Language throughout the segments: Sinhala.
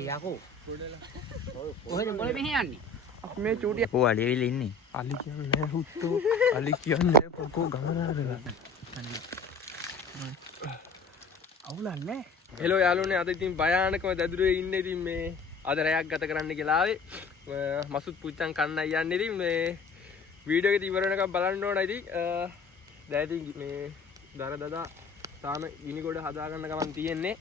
යකෝ කොහෙද මොලේ මෙහෙ යන්නේ? අපි මේ චූටිය ඕ අලිවිල ඉන්නේ. අලි කියන්නේ හුත්තෝ අලි කියන්නේ පොකෝ ගමනාදලා අවුලන්නේ. හෙලෝ යාළුවනේ අද ඉතින් භයානකම දැදුරේ ඉන්නේ. ඉතින් මේ අද රැයක් ගත කරන්න කියලා ආවේ. මසුත් පුච්චන් කන්නයි යන්නේ. ඉතින් මේ වීඩියෝ එක ඉවර වෙනකම් බලන්න ඕන. ඉතින් දැන් ඉතින් මේ දරදදා තාම ගිනි ගොඩ හදා ගන්න ගමන් තියෙන්නේ.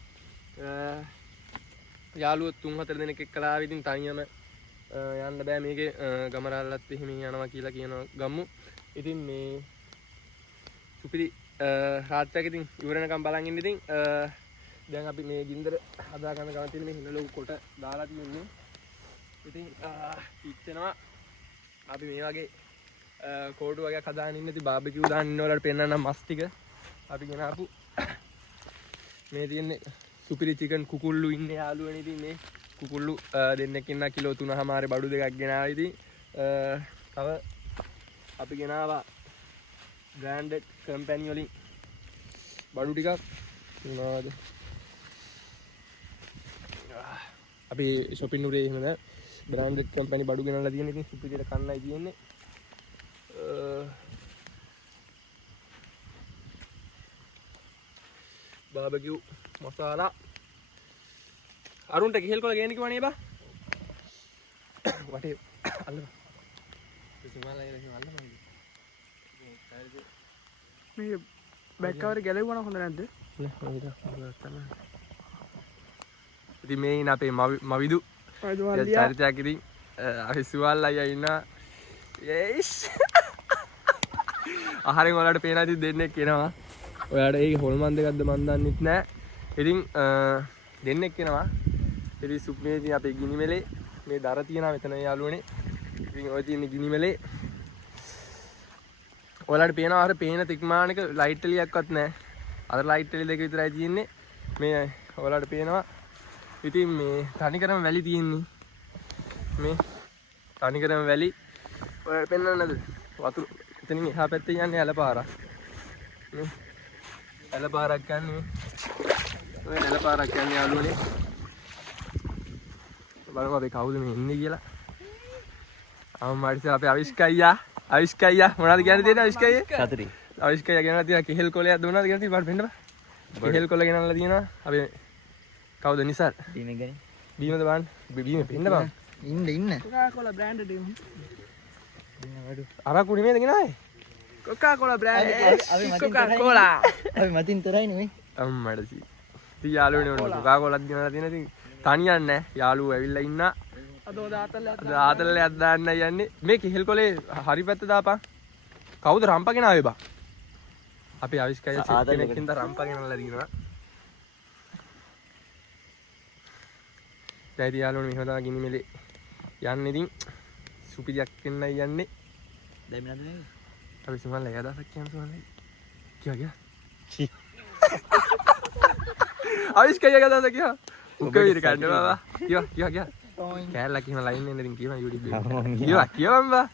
යාළුවෝ 3-4 දෙනෙක් එක්කලා ආවේ. ඉතින් තනියම යන්න බෑ මේකේ ගමරල්ලත් එහෙම යනවා කියලා කියනවා ගම්මු. ඉතින් මේ සුපිරි රාත්‍රියක ඉතින් ඉවර වෙනකම් බලන් ඉන්න. ඉතින් දැන් අපි මේ ගින්දර හදා ගන්න ගමන් තියෙන මේ හිනලු කොට දාලා තියෙන්නේ. ඉතින් ඉච්චෙනවා අපි මේ වගේ කෝඩු වගේ හදාගෙන ඉන්න. ඉතින් බාබකියු දාන්න ඉන්න වලට පෙන්නන්න මස් ටික අපි ගෙනාපු මේ තියෙන්නේ සුපිරි චිකන් කුකුල්ලු ඉන්නේ යාළුවනේ. ඉතින් මේ කුකුල්ලු දෙන්නෙක් ඉන්න කිලෝ 3.5 බඩු දෙකක් ගෙනාවා. ඉතින් තව අපි ගෙනාවා බ්‍රෑන්ඩඩ් කම්පැනි වලින් බඩු ටිකක් මොනවද අපි shopping නුරේ එහෙම නෑ බ්‍රෑන්ඩඩ් කම්පැනි බඩු ගෙනල්ලා තියෙන. ඉතින් සුපිරියට කන්නයි තියෙන්නේ. බාබකියු මසාලා අරුන්ට කිහෙල් කොල ගේන්න කිව්වනේ බා. වටේ අල්ලන. මේ බෑක් කවර් ගැලවුවා හොඳ නැද්ද? ඉතින් මේ ඉන්න අපේ මවිදු චරිතයක්. ඉතින් අපි සුවල් අයියා ඉන්නවා. යේස්. ආහාරෙන් වලට පේනවා. ඉතින් දෙන්නෙක් එනවා. ඔයාලට ඒක හොල්මන් දෙකක්ද මන් දන්නෙත් නෑ. ඉතින් දෙන්නෙක් එනවා. ඉතින් සුප්මේ ඉතින් අපේ ගිනිමෙලේ මේ දර තියනවා මෙතන යාළුවනේ. ඉතින් ඔය තියෙන ගිනිමෙලේ ඔයාලට පේනවා අර පේන තික්මානක ලයිට් එලියක්වත් නැහැ. අර ලයිට් එලිය දෙක විතරයි තියෙන්නේ. මේ ඔයාලට පේනවා. ඉතින් මේ තනිකරම වැලි තියෙන්නේ. මේ තනිකරම වැලි ඔයාලට පෙන්වන්න නේද? වතුර එතනින් එහා පැත්තේ යන්නේ ඇලපාරක්. මේ ඇලපාරක් ගන්න ඔය ඇලපාරක් යන්නේ යාළුවනේ. බලමු අපි කවුද මේ ඉන්නේ කියලා. අපේ අවිෂ්කයියා මොනවද කියන්නේ තියෙන්නේ අවිෂ්කයියේ? සතරි. අවිෂ්කයියා ගෙනලා තියෙන කෙහෙල් කොලයක් දුන්නාද කියලා තියෙනවා බලන්න බා. කෙහෙල් කොල ගෙනල්ලා තියෙනවා. අපි කවුද නිසල්? බීමගෙන. බීමද බලන්න. බීම පින්න බා. ඉන්න. කොකාකෝලා බ්‍රෑන්ඩඩ් එක. අරකු නෙමෙයිද ගෙනාවේ? Coca Cola brand Coca Cola. අපි මතින් තරයිනේ මේ. අම්මඩ සී. ඉතින් යාළුවනේ ඔන්න කොකාකෝලාත් ගෙනලා තියෙන. ඉතින් තනියන්නේ නැහැ. යාළුවෝ ඇවිල්ලා ඉන්නා. අද ආතල්ලයක් දාන්න යන්නේ. මේ කෙහෙල් කොලේ හරි පැත්ත දාපන්. කවුද රම්පා ගෙනාවේ බා? අපි අවිෂ්කය කෙනෙක් ඉඳන් රම්පා ගෙනල්ලා දිනවා. දැන් යාළුවනේ මෙහෙම තමයි ගිනිමෙලේ යන්නේ. ඉතින් සුපිරියක් වෙන්නයි යන්නේ. දැන් මෙන්නද නේ? අපි සුමල්ලා යදාසක් කියන සුමල්ලා. කියා. අවිෂ්කය යදාසක් කියා. උකවිර ගන්න බා. කියා. කෑල්ලක් එහෙම ලයින් එන්න ඉතින් කියනවා YouTube එකේ. කියවම් බා.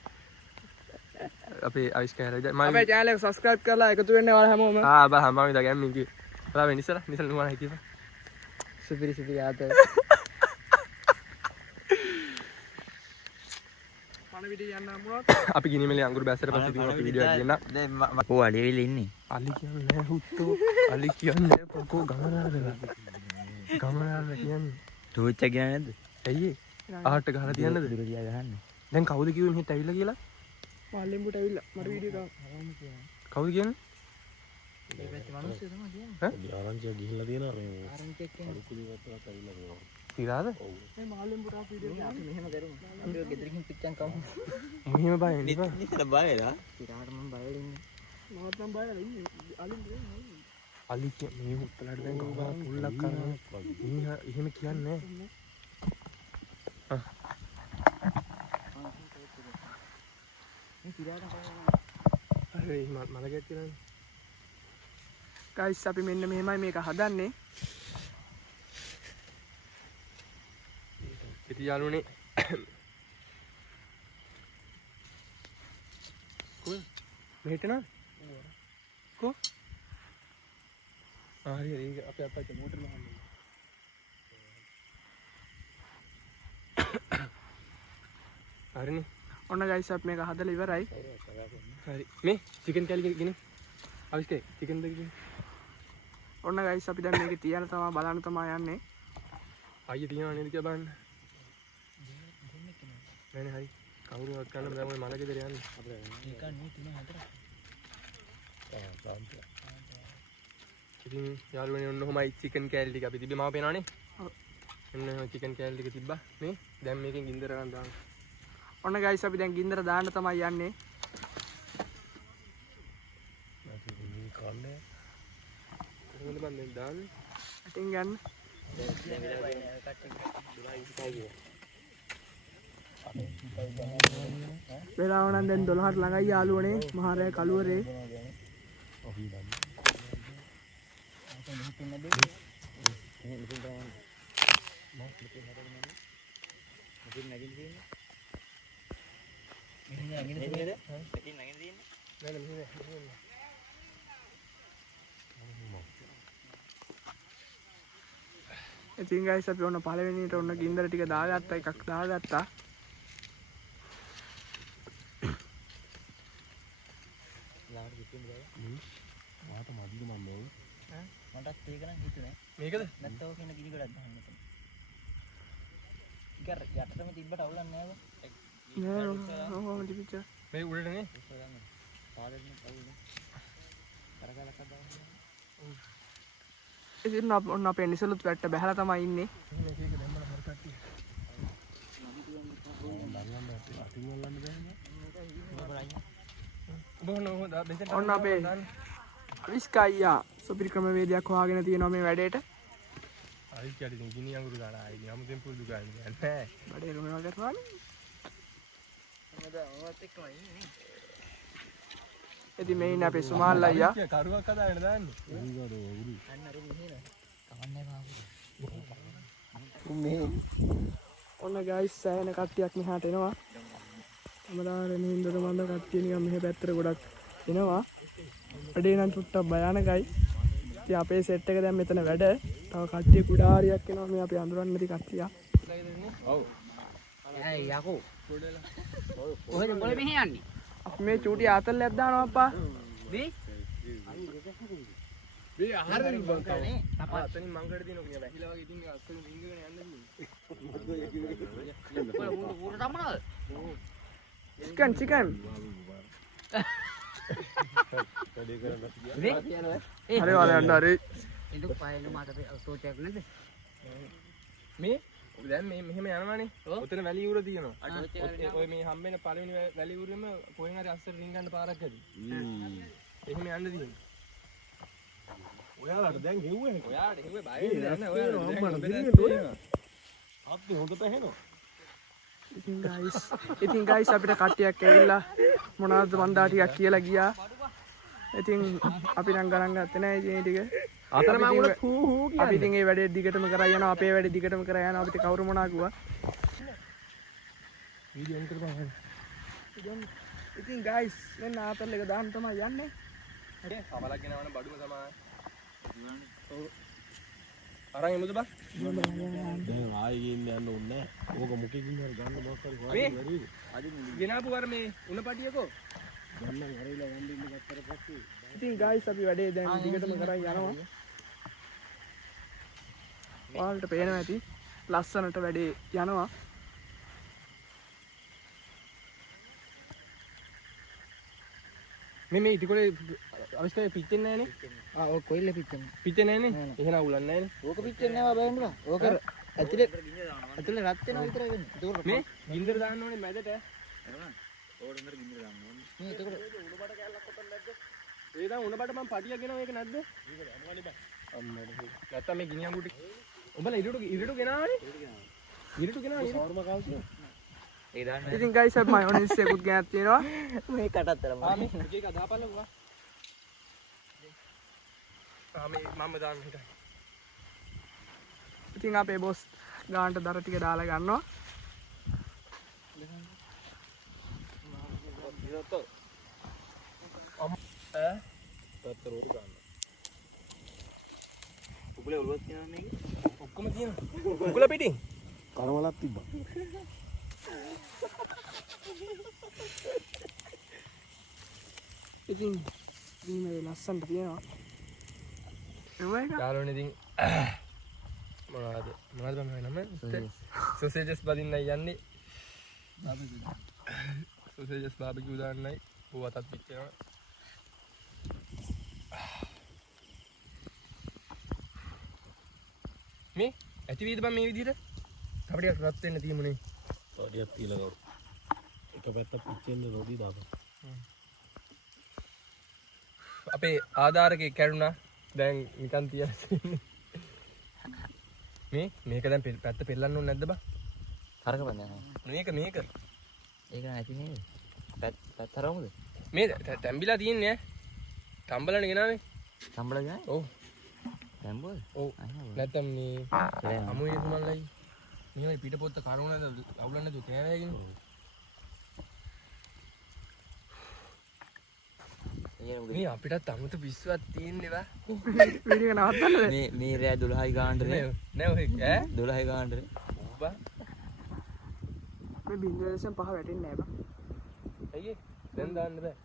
අපේ අවිෂ්කයලා අපේ channel එක subscribe කරලා එකතු වෙන්න ඔයාලා හැමෝම. බා හැමෝම ඉඳ ගැම්මින් කිව්වා. ඔයාලා වෙනිසලා නුවණ හිටියා. සුපිරි ආත. පණ වීඩියෝ යන්න හම්බුනොත් අපි ගිනිමෙලේ අඟුරු බැස්සට පස්සේ ඉතින් අපි වීඩියෝ එකක් ගෙන්න. දැන් ඕ අලිවිල ඉන්නේ. අලි කියන්නේ හුත්තෝ අලි කියන්නේ පොකෝ ගමනාදලා. ගමනාදලා කියන්නේ ටෝච් එක ගියා නැද්ද? ඇයි ඒ? ආහට ගහලා තියන්නද? දුර ගියා ගහන්න. දැන් කවුද කිව්වේ මෙහෙට ඇවිල්ලා කියලා? මල්ලෙම්බුට ඇවිල්ලා මට වීඩියෝ දාන්න. කවුද කියන්නේ? මේ පැත්තේ මිනිස්සු තමයි කියන්නේ. ආරංචිය ගිහිල්ලා තියෙනවා මේ ආරංචියක් කියන්නේ. අලුකුලි වත්තලක් ඇවිල්ලා තියෙනවා. තිරාද? මේ මල්ලෙම්බුට ආපු වීඩියෝ අපි මෙහෙම කරමු. අපි ගෙදරකින් පිච්චන් කමු. මෙහෙම බයන්නේ බා. නිතර බයලා. තිරාට මම බයලා ඉන්නේ. මමත් නම් බයලා ඉන්නේ. අලින්ද අලි කිය මේ උත්තලට දැන් කවුවා පුල්ලක් කරනවා. මිනිහා එහෙම කියන්නේ නැහැ. අरे මලකෙත් කියන්නේ. guys අපි මෙන්න මෙහෙමයි මේක හදන්නේ. ඉතින් යාළුවනේ කොහෙද? මෙහෙට නේද? කො? හරි ඒක අපේ අප්පච්චි මෝටර මහන්නේ. හරිනේ. ඔන්න ගයිස් අපි මේක හදලා ඉවරයි. හරි. මේ චිකන් කැලි ගෙන. අවිස්කේ චිකන් දෙක ගෙන. ඔන්න ගයිස් අපි දැන් මේකේ තියන තමයි බලන්න තමයි යන්නේ. අයියේ තියනවා නේද කියලා බලන්න. නෑ හරි. කවුරුවත් ගන්න බෑ මොනේ මල ගෙදර යන්නේ. ඒක නේ තුන හතර. ඉතින් යාළුවනේ ඔන්න ඔහමයි චිකන් කෑලි ටික අපි තිබ්බේ මාව පේනවනේ. ඔව්. ඔන්න චිකන් කෑලි ටික තිබ්බා. මේ දැන් මේකෙන් ගින්දර ගන්න දාන්න. ඔන්න ගයිස් අපි දැන් ගින්දර දාන්න තමයි යන්නේ. කොහොමද බන් දැන් දාන්නේ? ඇටින් ගන්න. වෙලාව නම් දැන් 12ට ළඟයි යාළුවනේ මහරය කළුවරේ. ඉතින් ගයිස් අපි ඔන්න පළවෙනියට ඔන්න ගින්දර ටික දාගත්තා එකක් දාගත්තා. වාත මදිද මම මේ මටත් ඒක නම් හිතුනේ. මේකද? නැත්නම් ඔක කියන ගිනි ගොඩක් දාන්න මෙතන. ඉතින් යටටම තිබ්බට අවුලක් නෑ බං. නෑ ඔහොම තිබිච්ච. මේ උඩටනේ. පාදෙන්න අවුලනේ. කරගලක් දාන්න. ඉතින් ඔන්න අපේ නිසලුත් වැට්ට බැහැලා තමයි ඉන්නේ. මේක දැම්මම හරි කට්ටිය. ඔන්න අපේ අවිස්කයියා සුපිරි ක්‍රමවේදයක් හොයාගෙන තියෙනවා මේ වැඩේට. අයි කැටි ගිනි අඟුරු දාලා ආයි යමුතෙන් පුරුදු ගන්නේ නැහැ. වැඩේ රුණා කරනවානේ. මොකද ඔයත් එක්කම ඉන්නේ. ඉතින් මේ ඉන්නේ අපේ සුමාල් අයියා. කරුවක් හදාගෙන දාන්නේ. අන්න අර මෙහෙම. කවන්නේ බාබු. මේ ඔන්න ගයිස් සෑහෙන කට්ටියක් මෙහාට එනවා. හැමදාම නින්දට මන්ද කට්ටිය නිකන් මෙහෙ පැත්තට ගොඩක් එනවා. වැඩේ නම් චුට්ටක් භයානකයි. ඉතින් අපේ සෙට් එක දැන් මෙතන වැඩ. තව කට්ටිය කුඩාරියක් එනවා මේ අපි අඳුරන්නේ නැති කට්ටිය. ඔව්. ඇයි යකෝ. ඔහෙද මොලේ මෙහෙ යන්නේ? අපි මේ චූටි ආතල්ලයක් දානවා අප්පා. මේ මේ ආහාර දෙන්න බං තාම. නේ අතනින් මංගකට දිනන ඔය වැහිලා වගේ ඉතින් අස්සෙන් ඉංගගෙන යන්න ඔය ඌර තමනද? Chicken chicken. මේ හරි වලන්න හරි. ඉදු පායල මාතේ සෝචයක් නැද්ද? මේ දැන් මේ මෙහෙම යනවානේ. ඔතන වැලි උර තියෙනවා. ඔය මේ හම්බෙන පළවෙනි වැලි උරෙම කොහෙන් හරි අස්සර රින් ගන්න පාරක් ඇති. එහෙම යන්න තියෙනවා. ඔයාලට දැන් හෙව්වේ නේ. ඔයාලට හෙව්වේ බය වෙන්නේ නැහැ. ඔයාලට අප්පේ හොඳට ඇහෙනවා. ඉතින් ගයිස් අපිට කට්ටියක් ඇවිල්ලා මොනවද මන්දා ටිකක් කියලා ගියා. ඉතින් අපි නම් ගණන් ගත්තේ නැහැ ඉතින් මේ ටික. අතර මම උඩ හූ හූ අපි ඉතින් මේ වැඩේ දිගටම කරා යනවා. අපේ වැඩේ දිගටම කරා යනවා. අපිට කවුරු මොනවා කිව්වා. වීඩියෝ එන් කරපන්. ඉතින් ගයිස් මෙන්න ආතල් එක දාන්න තමයි යන්නේ. හරි. කවලක් ගෙනවන බඩුම තමයි. අරන් එමුද බා? දැන් ආයෙ ගින්න යන්න ඕනේ නැහැ. ඕක මොකකින් හරි ගන්න මොකක් හරි හොයන්න බැරිද? ගෙනාපු වර මේ උණ පටියකෝ. ගන්න හරිලා යන්න ඉන්න ගත්තට පස්සේ ඉතින් ගයිස් අපි වැඩේ දැන් දිගටම කරන් යනවා. ඔයාලට පේනවා ඇති ලස්සනට වැඩේ යනවා. මේ ඉතිකොලේ අවස්ථාවේ පිච්චෙන්නේ නැහනේ. ඔය කොයිල පිටින්නේ. පිච්චෙන්නේ නැහනේ. එහෙනම් උලන්නේ නැහනේ. ඕක පිටින්නේ නෑ බෑන්න බා. ඕක ඇතුලේ රත් වෙනවා විතරයි වෙන්නේ. ඒක මේ ගින්දර දාන්න ඕනේ මැදට. මේ එතකොට ඒ දැන් උණ බඩ මම පටියක් ගෙනාව ඒක නැද්ද? නැත්තම් මේ ගිනි අඟුරු ටික. ඔබලා ඉරටු ගෙනාවනේ. ඉරටු ගෙනාවනේ. සවර්ම කාල්සිය. ඒ දාන්න. ඉතින් ගයිස් අපි මයොනයිස් එකකුත් ගෙනත් තියෙනවා. මේ කටත්තර ආ මේ එක දාපල්ලා උවා. ආ මේ මම දාන්න හිටයි. ඉතින් අපේ බොස් ගානට දර ටික දාලා ගන්නවා. ඉරතෝ. පතරෝට ගන්න. උගලේ ඔලුවක් තියනවා මේක. ඔක්කොම තියෙනවා. උගල පිටින්. කරවලක් තිබ්බා. ඉතින් මේ ලස්සනට තියෙනවා. එවයි යාළුවනේ ඉතින් මොනවද මම නම සොසේජස් බදින්නයි යන්නේ. Sausages barbecue දාන්නයි පුවතත් පිච්චෙනවා. මේ ඇති වීද බං මේ විදිහට අපිට රත් වෙන්න තියෙමුනේ. තෝඩියක් තියලා ගාව. එක පැත්තක් පිච්චෙන්න රොඩි දාපන්. අපේ ආධාරකේ කැඩුනා. දැන් නිකන් තියලා තියෙන්නේ. මේක දැන් පැත්ත පෙරලන්න ඕනේ නැද්ද බං? හරක බඳ මේක ඒක නැති නේද? පැත්ත හරවමුද? මේ තැම්බිලා තියෙන්නේ ඈ. තම්බලනේ ගෙනාවේ. සම්බල ගෑ? ඔව්. තැම්බුවද? ඔව්. නැත්තම් මේ අමුයි තුමල්ලයි. මේ පිට පොත්ත කරුණ නැද අවුලන්නේ නැතුව කෑවෑගෙන. මේ අපිටත් අමුතු පිස්සුවක් තියෙන්නේ වා. වීඩියෝ නවත්තන්නද? මේ රෑ 12යි ගානට නෑ ඔය ඈ 12යි ගානට බා. මේ 0.5 වැටෙන්නේ නැහැ බං. ඇයි දැන් දාන්න බෑ.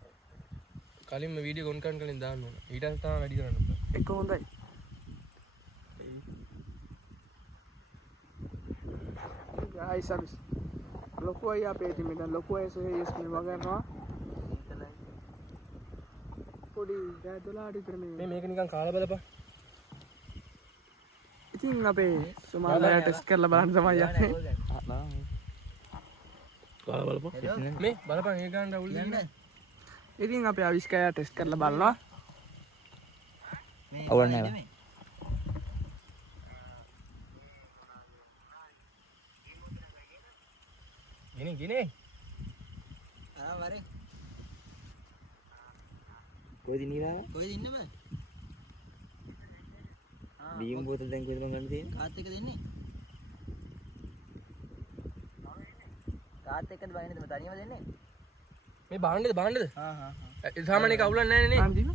කලින්ම වීඩියෝ කොන්කන් කලින් දාන්න ඕන. ඊට තමයි වැඩි කරන්න බෑ. එක හොඳයි. guys abis ලොකු අය අපේ ඉතින් මෙතන ලොකු අය සොයස් මේ වගනවා. පොඩි රෑ 12ට විතර මේ මේක නිකන් කාලා බලපන්. ඉතින් අපේ සුමාලයා ටෙස්ට් කරලා බලන්න තමයි යන්නේ. කාලා බලපන්. මේ බලපන් ඒ ගන්න අවුල් නෑ. ඉතින් අපේ අවිස්කය ටෙස්ට් කරලා බලනවා. අවුල නැහැ. ගිනේ වරේ කොයිද ඉන්නේ කොයිද ඉන්නේ බෑ බීම් බෝතල් දැන් කොයිද මං ගන්න තියෙන්නේ කාත් එක්ක දෙන්නේ කාත් එක්කද බහින්නද මම තනියම දෙන්නේ මේ බාන්නද හා සාමාන්‍ය එක අවුලක් නැහැ නේ අන්තිම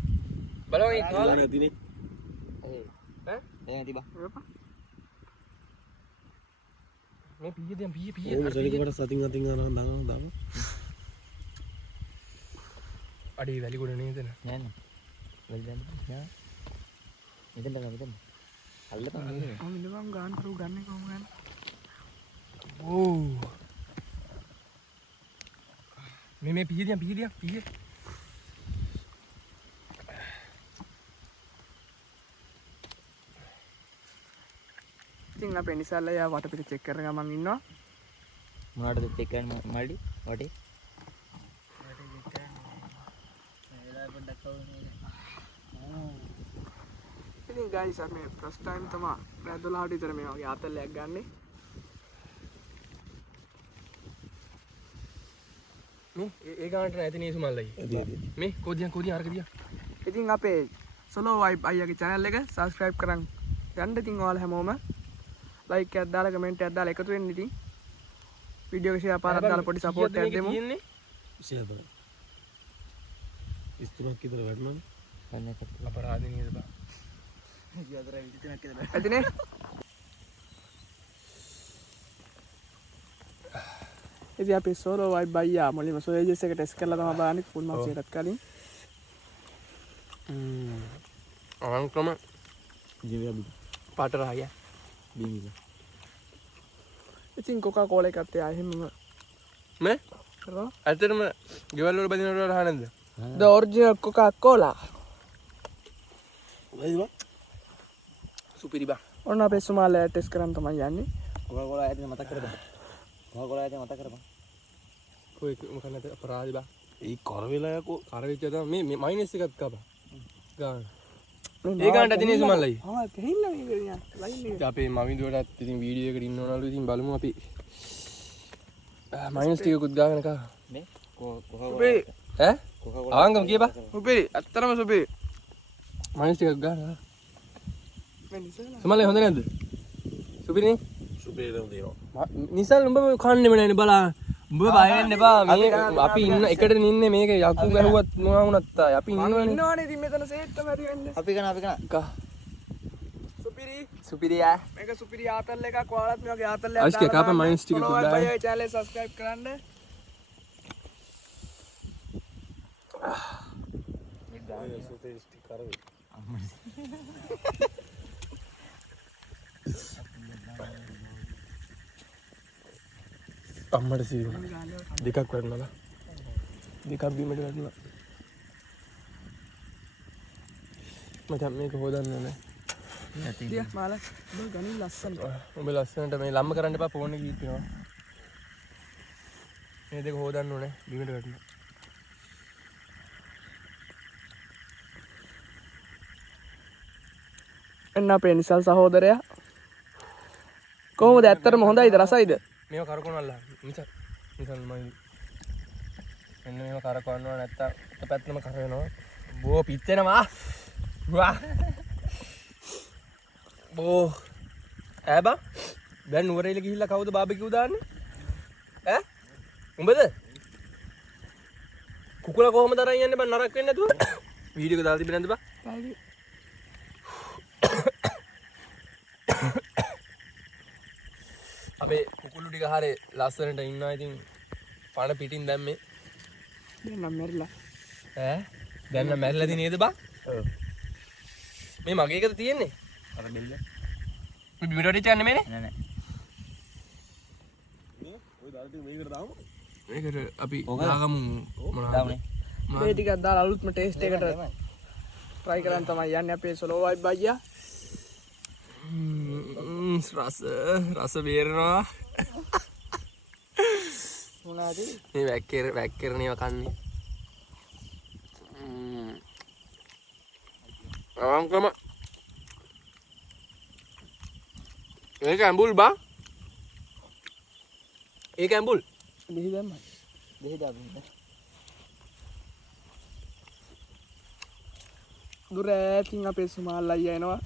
බලවන් ඒ කාලා නැතිනේ. ඈ එහෙනම් තිබා මේ පීය දැන් පීය ඕම සෙලිකට සතින් අතින් අරන් දානවා. අඩේ වැලි ගොඩ නේද නේ නෑ නෑ වෙල් දැන් යා මෙතෙන්ද අල්ලපන් නේද මම ඉඳන් ගන්න කරු ගන්න කොහොමද ඕ මේ පීය දැන් පීය ඉතින් අපේ නිසල්ලා යා වටපිට චෙක් කරන ගමන් ඉන්නවා. මොනවටද චෙක් කරන්නේ මල්ලි වටේ ඉතින් guys අපි first time තමයි රෑ 12ට විතර මේ වගේ ආතල්ලයක් ගන්නෙ. මේ ඒ ගානට නැති නේ සුමල්ලයි මේ කොදියන් අරක දියන් ඉතින් අපේ සොලෝ වයිබ් අයියාගේ channel එක subscribe කරන් යන්න. ඉතින් ඔයාලා හැමෝම like එකක් දාලා comment එකක් දාලා එකතු වෙන්න. ඉතින් වීඩියෝ එක share පාරක් දාලා පොඩි support එකක් දෙමු. ඉස්සෙල්ලා. ඉස්තුරක් විතර වැඩනවනේ. කන්නේ අපරාධ නේද බා ඇතිනේ ඉතින් අපි සෝලෝ වයිබ් අයියා මුලින්ම සොයජස් එක ටෙස්ට් කරලා තමයි බලන්නේ ෆුල් මාක්ස් එකකට කලින්. අවංකම ජීවිත බිට පාට රාය බීමිද ඉතින් කොකා කෝලා එකත් එයා එහෙමම මේ කරා. ඇත්තටම ගෙවල් වල බදිනවට රහ නැද්ද the original coca cola. වයිද? සුපිරි බා ඔන්න අපේ සුමාලයා ටෙස්ට් කරන් තමයි යන්නේ. කොකාකෝලා ආයතන මතක් කරපන් කොකාකෝලා ආයතන මතක් කරපන් කොයි මොකක් නැත අපරාධ බා ඒ කර වෙලා යකෝ. කරවිච්ච තමයි මේ මයිනස් එකක් කපා ගාන ඒ ගානට ඇති නේ සුමල්ලයි. ආ තෙහිල්ල මේ ගියා ලයින් එක. අපේ මවිදුවටත් ඉතින් වීඩියෝ එකකට ඉන්නවනලු. ඉතින් බලමු අපි මයිනස් ටිකකුත් ගාගෙන කා මේ සුපිරි ඈ ආංගම කියපා සුපිරි අත්තරම සුපිරි. මයිනස් ටිකක් ගාන මේ නිසලා සුමල්ලයි හොඳ නැද්ද සුපිරිනේ සුපේරම් දෙනවා. නිසල් උඹ කන්නේම නැනේ බලා උඹ බය වෙන්න එපා. මේ අපි ඉන්න එකට ඉන්නේ මේක යකු ගැහුවත් මොනවා වුණත් අපි ඉන්නවනේ. ඉන්නවනේ ඉතින් මෙතන සේට්ටම හරි වෙන්නේ. අපි කන කා සුපිරි සුපිරියා මේක සුපිරි ආතල් එකක්. ඔයාලත් මේ වගේ ආතල් එකක් අයිස් කේ කාපන් මයිනස් ටික follow කුඩා අය channel subscribe කරන්න. සුතේෂ්ටි කරවේ. අම්මට සීරු දෙකක් වැටුණා. දෙකක් බීමට වැටුණා. මචං මේක හොදන්න ඕනේ. දිය මාල ඔබ ගණන් ලස්සනට. ඔබ ලස්සනට මේ ලම්ම කරන්න එපා ෆෝන් එකේ කීපිනවා. මේ දෙක හොදන්න ඕනේ බීමට වැටුණා. එන්න අපේ නිසල් සහෝදරයා. කොහොමද ඇත්තටම හොඳයිද රසයිද? මේව කරකවනල්ලා නිසල් මයි. එන්න මේව කරකවනවා නැත්තම් එක පැත්තම කර වෙනවා. බෝ පිච්චෙනවා. වා. බෝ. ඈ බා. දැන් නුවරඑළිය ගිහිල්ලා කවුද බාබකියු දාන්නේ? ඈ? උඹද? කුකුලා කොහමද අරන් යන්නේ බං නරක වෙන්නේ නැතුව? වීඩියෝ එක දාලා තිබෙන්නේ නැද්ද බා? අපේ කුකුළු ටික හරේ ලස්සනට ඉන්නවා. ඉතින් පණ පිටින් දැම්මේ. දැන් නම් මැරිලා. ඈ? දැන් නම් මැරිලාද නේද බා? ඔව්. මේ මගේ එකද තියෙන්නේ? අර දෙල්ල. මේ බිමට වටිච්ච යන්නේ මේනේ? නෑ නෑ. ඔය දාලා තියෙන මේකට දාමු. මේකට අපි දාගමු මොනවද? දාමුනේ. මේ ටිකක් දාලා අලුත්ම ටේස්ට් එකට try කරන් තමයි යන්නේ අපේ සලෝ වයිබ් අයියා. රස බේරනවා. මොනවාද? මේ වැක්කිරණේව කන්නේ. අවංකම ඒක ඇඹුල් බා. ඒක ඇඹුල්. දෙහි දැම්මයි. දෙහි දාපින්න. දුර ඈතින් අපේ සුමාල් අයියා එනවා.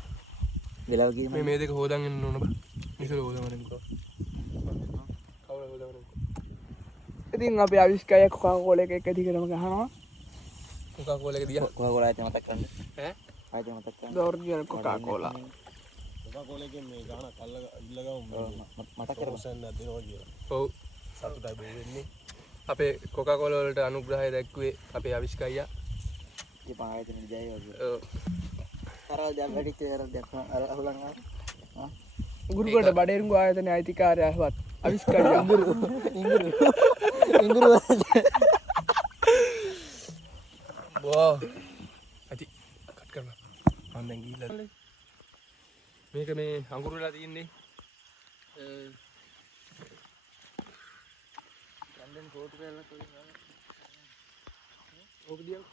වෙලාව කීම. මේ දෙක හොදන් එන්න ඕන බා. නිසල හොදමරෙන්කෝ. කවුරු හොදමරෙන්කෝ. ඉතින් අපි අවිස්කය කොකාකෝලා එක දිගටම ගහනවා. කොකාකෝලා එක දිහා. කොහොමද ආයෙත් මතක් කරන්න. ඈ? ආයෙත් මතක් කරන්න. Original Coca Cola. කොකාකෝලේකින් මේ ගාන කල්ල ඉල්ලගමු. මතක් කරගන්න. සෙන් දෙනවා කියලා. ඔව්. සතුටයි බෝ වෙන්නේ. අපේ කොකාකෝලා වලට අනුග්‍රහය දැක්ුවේ අපේ අවිස්කයියා. ඉතින් ආයෙත් නිදයි වගේ. ඔව්. අර දැන් වැඩි කියලා දැන් අර අහුලන් ආවා. ගුරුගොඩ බඩේරුංගු ආයතනයේ අයිතිකාරයවත් අවිස්කයියා. ඉංගුරු බෝ. ඇති කට් කරලා. මම දැන් ගිහිල්ලා. මේක මේ අඟුරු වෙලා තියෙන්නේ. ලන්ඩන් කෝට් කරලා කොහෙද? ඕක දියන්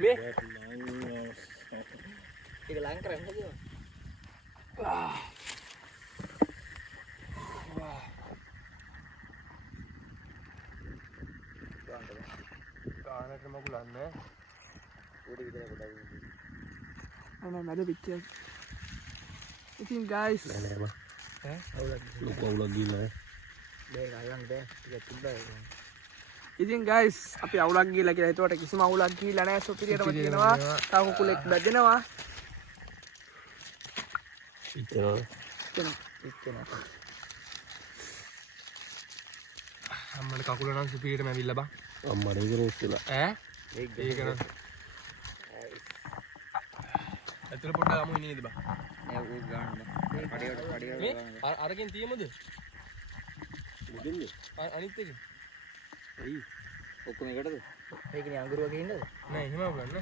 මේ ඒක ලං කරන්න හදනවා. ගානට මගුලන්නේ. උඩ විතර පොඩක්. අනේ මැද පිටිය. ඉතින් guys ඈ ලොකු අවුලක් ගිහිල්ලා දෙක අයන් බෑ. ටිකක් තිබ්බා. ඉතින් guys අපි අවුලක් ගිහලා කියලා හිතුවට කිසිම අවුලක් ගිහලා නැහැ. සොපිරියටම තියෙනවා. තව කුකුලෙක් බැදෙනවා. ඉතන ඉච්චනවා. අම්මට කකුල නම් සුපිරියටම ඇවිල්ලා බා. අම්මට ඒක රෝස් වෙලා. ඈ ඒක නම් ඇතුළ පොඩ්ඩක් අමු ඉන්නේ නේද බා. නෑ ඌ ගන්න. පඩියට මේ ගන්න. අරකින් තියමුද? මුදින්නේ. අනිත් එක එයි. ඔක්කොම එකටද? ඒකනේ අඟුරු වගේ ඉන්නද? නෑ එහෙම ගන්න.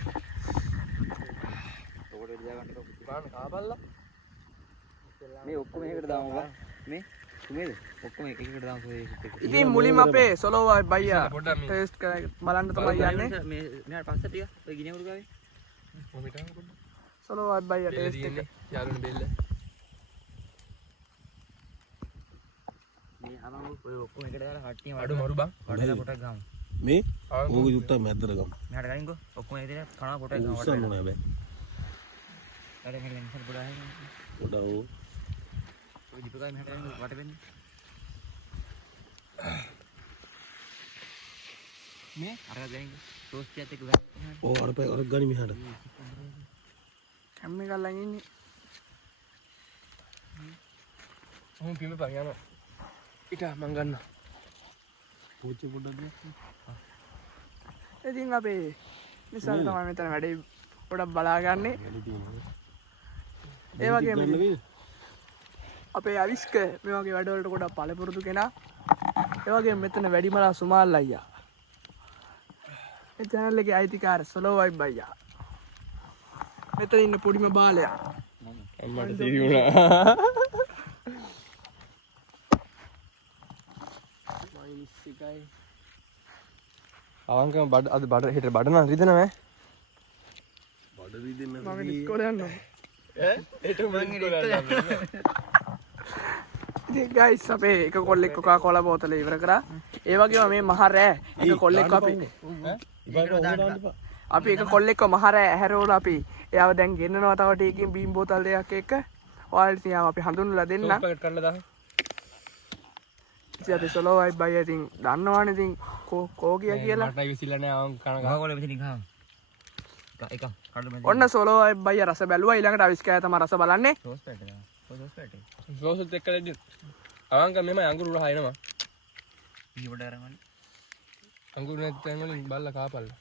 ඔකට දියා ගන්නකො. ගන්න කාපල්ලා. මේ ඔක්කොම එකකට දාමු බා. මේ තුමේද? ඔක්කොම එකකට දාමු සෝයේ. ඉතින් මුලින්ම අපේ සලෝ වයිබ් අයියා පොඩ්ඩක් මේ ටෙස්ට් කරලා බලන්න තමයි යන්නේ. මේ මෙහාට පස්සේ ටික ඔය ගිනි අඟුරු ගාවේ. මොමිට පොඩ්ඩක්. සලෝ වයිබ් අයියා බෙල්ල ටෙස්ට් එක. තියෙන්නේ. යාළුවනේ බෙල්ල. මේ අමම ඔය ඔක්කොම එකට දාලා කට්ටිය අඩු මරු බං. වඩලා පොටක් ගාමු. මේ ඕක යුට්ටක් මැද්දට ගමු. මෙහාට ගනින්කෝ. ඔක්කොම එදින කනවා පොටක් ගාමු. උස්සන්න ඕනේ හැබැයි. වැඩ මෙහෙම ඉස්සර පොඩ ආයෙ. පොඩා ඕ ඔය දීපකයි මෙහාට ගනින් වට වෙන්නේ. මේ අර ගනින්කෝ. ටෝස්ටියත් එක්ක ගන්න. ඕ අර ගනි මෙහාට. කැම් එක ළඟ ඉන්නේ. මොහොම පිඹපන් යනවා. ඊට මං ගන්නවා. පෝච්චි පොඩ්ඩක් ඉතින් අපේ නිසල් තමයි මෙතන වැඩේ පොඩක් බලාගන්නේ. ඒ වගේම අපේ අවිස්ක මේ වගේ වැඩවලට ගොඩක් පළපුරුදු කෙනා. ඒ වගේම මෙතන වැඩිමලා සුමාල් අයියා. මේ channel එකේ අයිතිකාර සොලෝ වයිබ් අයියා. මෙතන ඉන්න පොඩිම බාලයා. අම්මට සිරි වුණා. අවංකම බඩ අද බඩ හෙට බඩ නම් රිදෙනවා බඩ රිදෙන්න මම ඉස්කෝලේ යනවා. හෙට මං ඉස්කෝලේ ඉතින් guys අපේ එක කොල්ලෙක් කොකා කෝලා බෝතල ඉවර කරා. ඒ වගේම මේ මහ රෑ එක කොල්ලෙක් අපි එක කොල්ලෙක්ව මහ රෑ ඇහැරවලා අපි එයාව දැන් ගෙන්නනවා තව ටීකින් බීම් බෝතල් දෙකක් එක්ක. ඔයාලට ඉතින් අපි හඳුන්වලා දෙන්න. පැකට් කරලා දාන්න. ඉතින් අපි සොලෝ වයිබ් අයියා ඉතින් දන්නවනේ ඉතින් කෝ කියලා. මට විසිලා නෑ අවංක කන ගහ කොළ විසින් ගහම. එක කඩු මැද. ඔන්න සොලෝ වයිබ් අයියා රස බැලුවා. ඊළඟට අවිස්කයා තමයි රස බලන්නේ. සෝස් පැට් එක. සෝස් පැට් එක. සෝසත් එක්ක දෙන්න. අවංක මෙම අඟුරු රහ එනවා. ඊ පොඩ අරගෙන. අඟුරු නැත්නම් වලින් බල්ලා කාපල්ලා.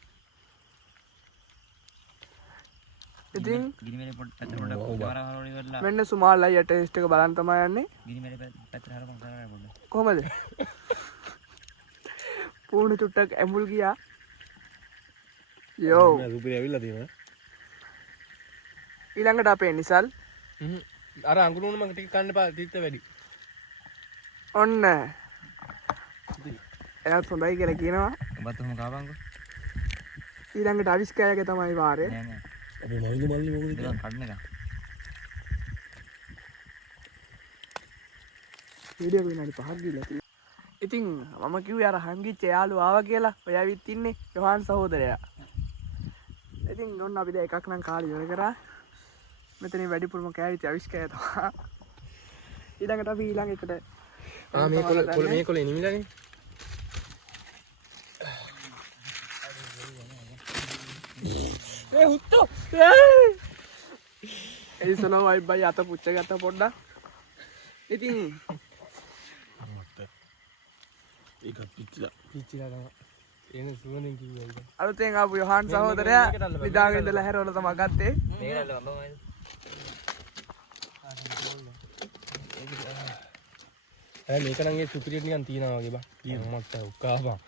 ඉතින් ගිනි මෙලේ පොඩ පැත්තට පොඩ වරහරෝලි වෙලා. මෙන්න සුමාල් අයියා ටෙස්ට් එක බලන් තමයි යන්නේ. ගිනි මෙලේ පැත්තට හරපන් කරලා පොඩ. කොහමද? පූර්ණ චුට්ටක් ඇඹුල් ගියා. යෝ රුපියල් ඇවිල්ලා තියෙනවා. ඊළඟට අපේ නිසල් අර අඟුරු උණු මම ටික කන්න එපා තිත්ත වැඩි. ඔන්න එයාත් හොඳයි කියලා කියනවා. ඔබත් ඔහම කාපන්කෝ. ඊළඟට අවිස්කයාගේ තමයි වාරේ. නෑ නෑ. අපි මල්ලි මොකද ඉතින් කඩන එක. වීඩියෝ එක විනාඩි 5ක් ගිහලා තියෙනවා. ඉතින් මම කිව්වේ අර හංගිච්ච යාළුවා ආවා කියලා. ඔයා ඇවිත් ඉන්නේ යොහාන් සහෝදරයා. ඉතින් ඔන්න අපි දැන් එකක් නම් කාලේ ඉවර කරා. මෙතනින් වැඩිපුරම කෑවිච්ච අවිස්කය තමයි. ඊළඟට අපි ඊළඟ එකට මේ කොළ නිමිලානේ. ඒ හුත්තෝ ඒ සොලෝ වයිබ් අයියා අත පුච්ච ගත්ත පොඩ්ඩක්. ඉතින් මට ඒක පිච්චිලා තමයි. එන සුවඳින් කිව්වා ඒක. අලුතෙන් ආපු යොහාන් සහෝදරයා නිදාගෙන ඉඳලා හැරවල තමයි ගත්තේ. මේකල බම්බමයි. මේක නම් ඒ සුපිරියට නිකන් තියනවා වගේ බා. මට උකාපා.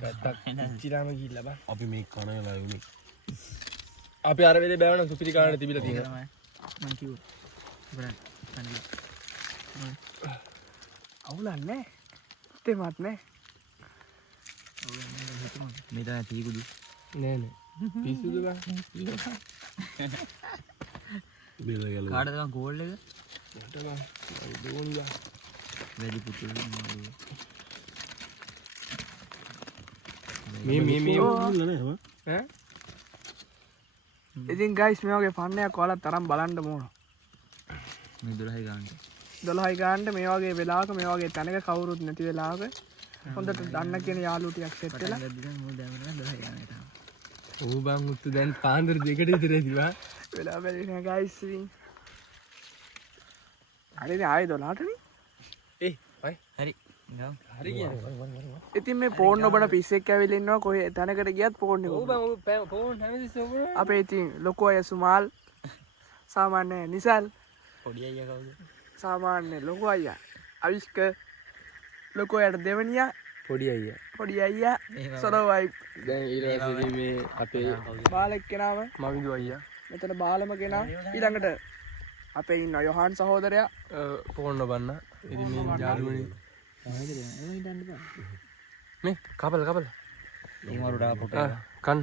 ගත්තක් ඉච්චිලාම ගිහිල්ලා බා. අපි මේ කන වෙලා යුනේ. අපි අර වෙලේ බෑවන සුපිරි කාණේ තිබිලා තියෙනවා. මං කිව්වා. බලන්න. කන්නේ. අවුලක් නැහැ. තේමත් නැහැ. මේ තමයි තීකුදු. නෑ නෑ. පිස්සුද ගා. බිල ගල කාටද මං කෝල් එක? මට බා. දෝනිලා. වැඩි පුතුලු මේ නෑ ඈ ඉතින් ගයිස් මේ වගේ ෆන් එකක් ඔයාලත් තරම් බලන්න ඕන. මේ 12යි ගානට. 12යි ගානට මේ වගේ වෙලාවක මේ වගේ තැනක කවුරුත් නැති වෙලාවක හොඳට දන්න කියන යාළුවෝ ටිකක් සෙට් වෙලා ගද්දිනම් මොකද දැමරන 12යි ගානට. ඌ බං උත්තු දැන් පාන්දර දෙකට විතර ඇතිවා. වෙලා බැරි නෑ ගයිස් ඉතින්. හරිනේ ආයේ 12ට නේ. හයි. හරි. ගාව. හරි කියන්නේ. ඉතින් මේ ෆෝන් ඔබන පිස්සෙක් ඇවිල්ලා ඉන්නවා කොහේ තැනකට ගියත් ෆෝන් එක. ඌ බං ඌ ෆෝන් හැමතිස්සෙම ඔබ. අපේ ඉතින් ලොකු අය සුමාල් සාමාන්‍ය නිසල් පොඩි අයියා කවුද? සාමාන්‍ය ලොකු අයියා අවිස්ක ලොකු අයට දෙවනියා පොඩි අයියා. පොඩි අයියා සොලෝ වයිබ් දැන් ඊළඟට මේ අපේ බාලෙක් කෙනාව මවිදු අයියා. මෙතන බාලම කෙනා ඊළඟට අපේ ඉන්න යොහාන් සහෝදරයා ෆෝන් නොබන්න. ඉතින් මේ යාළුවනේ මේ කපල. මේ මරුඩා පොට. කන්න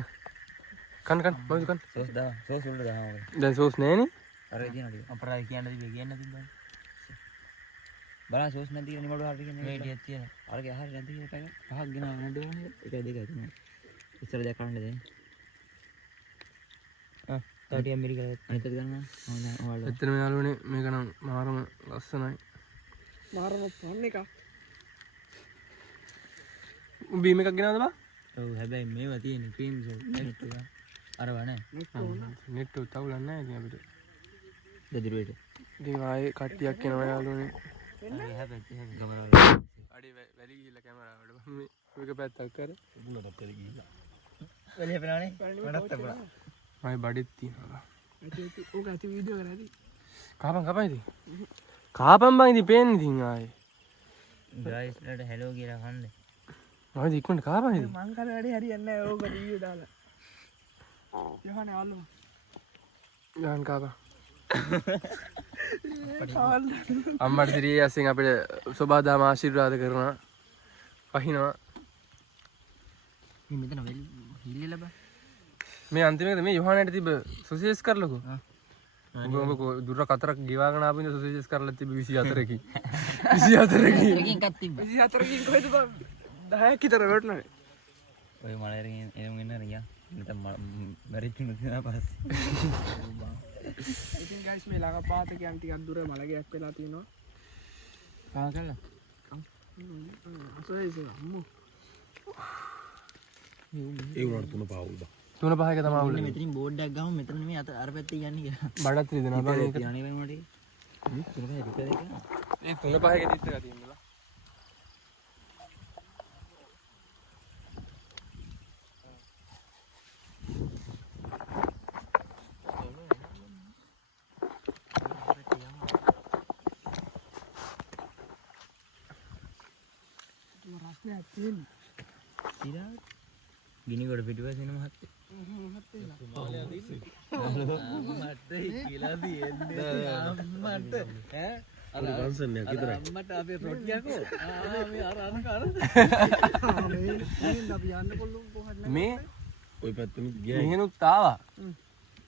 මවිදු කන්න. සෝස් දා. සෝස් උඩ දානවා. දැන් සෝස් නෑනේ. අර දිනනද? අපරාධ කියන්න තිබේ කියන්න තිබ්බා. බලන්න සෝස් නැති කෙනෙක් මඩුව හරි කියන්නේ. මේ ටිකක් තියෙනවා. අරගේ හරි නැති කෙනෙක් පැක පහක් ගෙනව නඩුවනේ. එකයි දෙකයි තමයි. ඉස්සර දෙයක් කරන්න දෙන්න. තව ටිකක් මිරි කරලා අනිත් එක ගන්න. ඔයාලා. ඇත්තටම යාළුවනේ මේක නම් මාරම ලස්සනයි. මාරම ෆන් එක. උඹ බීම එකක් ගෙනවද බා? ඔව් හැබැයි මේවා තියෙන්නේ ක්‍රීම් සෝස් නෙට් එක. අරවා නෑ. නෙට් එක තවුලක් නැහැ ඉතින් අපිට. දෙදිරුවේට. ඉතින් ආයේ කට්ටියක් එනවා යාළුවනේ. එහා පැත්තේ ගමරාල අඩි වැලි ගිහිල්ලා කැමරාවට මේක පැත්තක් කර උණට පෙර ගිහිල්ලා. එළිය පෙනවනේ මඩත් තපුණා මයි බඩිත් තියෙනවා ඕක ඇති වීඩියෝ කරදී කාපන් ඉතින් කාපන් බං ඉතින් පේන්නේ ඉතින් ආයේ ගයිස් ලට හෙලෝ කියලා කන්නේ මම ඉක්මනට කාපන් ඉතින් මං කරේ වැඩි හරියන්නේ නැහැ ඕක වීඩියෝ දාලා යහනේ අල්ලමු යන් කාපන් අම්මට සිරියේ අස්සෙන් අපිට සබාදාම ආශිර්වාද කරනවා පහිනවා මේ මෙතන වෙල් හිල්ලේ ලබා මේ අන්තිමේද මේ යොහානට තිබ්බ සොසේජස් කරලකෝ උඹ දුර කතරක් ගෙවාගෙන ආපු ඉඳ සොසේජස් කරලා තිබ්බ 24කින් 24කින් එකකින් එකක් තිබ්බ 24කින් කොහෙද බං 10ක් විතර වටනනේ ඔය මලයරකින් එමු ඉන්න රියා නැත්නම් මැරිච්ච නුතිනා පස්සේ ඉතින් ගයිස් මේ ළඟ පාතකයන් ටිකක් දුර මලගයක් වෙලා තියෙනවා පා කළා අසෝයිස අම්මෝ ඒ උණට 3 පාවුල් බා. 3-5ක තමයි උල මෙතනින් බෝඩ් එකක් ගහමු මෙතන නෙමෙයි අර පැත්තේ යන්නේ කියලා බඩත් රිදෙනවා බං ඒක තියානේ වෙන මඩේ තුනපහ රිපෙර එක ඒ 3-5ක දිත් එක තියෙනවා රස්නේ තියෙන්නේ ඉරා ගිනි ගොඩ පිටිපස්සේ එන මහත්තයා මට කියලා දෙන්නේ අම්මට ඈ පන්සල් එකක් විතරයි. අම්මට අපේ රොටියකෝ මේ අර අපි යන්න කොල්ලු කොහොමද මේ ওই පැත්තෙනුත් ගියා. මෙහෙනුත් ආවා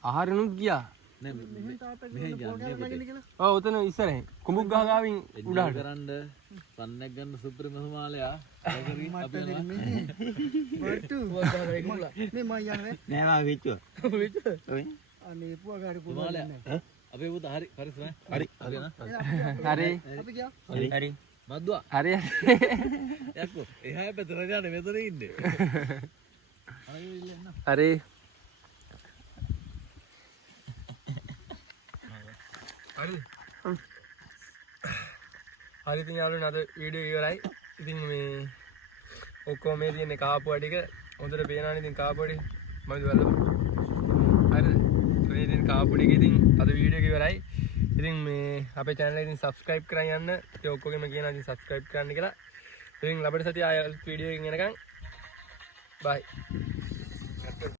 ආහාරෙනුත් ගියා මෙහෙන් තාපෙන් පොගාරගෙන කියලා ඔව් උතන ඉස්සරහින් කුඹුක් ගහ ගාවින් උඩහට කරන්න පන්නක් ගන්න සුප්‍රීම සමාලයා බට්ටු මේ මම යන්නේ නෑ මා විච්චෝ ඔය අනේ පුවගාරි පුවගාරි අපේ පුතා හරි හරි හරි. හරි අපි ගියා හරි මද්දුවා හරි යක්කෝ එහා පැත්තට යන්නේ මෙතන ඉන්නේ හරි හරි ඉතින් යාළුවනේ අද වීඩියෝ ඉවරයි. ඉතින් මේ ඔක්කොම මේ තියෙන කාපුවා ටික හොඳට පේනවනේ ඉතින් කාපුවා ටික මම දුවලා. හරිද? මේ ඉතින් කාපුවා ටික ඉතින් අද වීඩියෝ එක ඉවරයි. ඉතින් මේ අපේ channel එක ඉතින් subscribe කරන් යන්න. ඉතින් ඔක්කොගෙම කියනවා ඉතින් subscribe කරන්න කියලා. ඉතින් ලබන සතියේ ආයෙත් වීඩියෝ එකකින් එනකන් bye.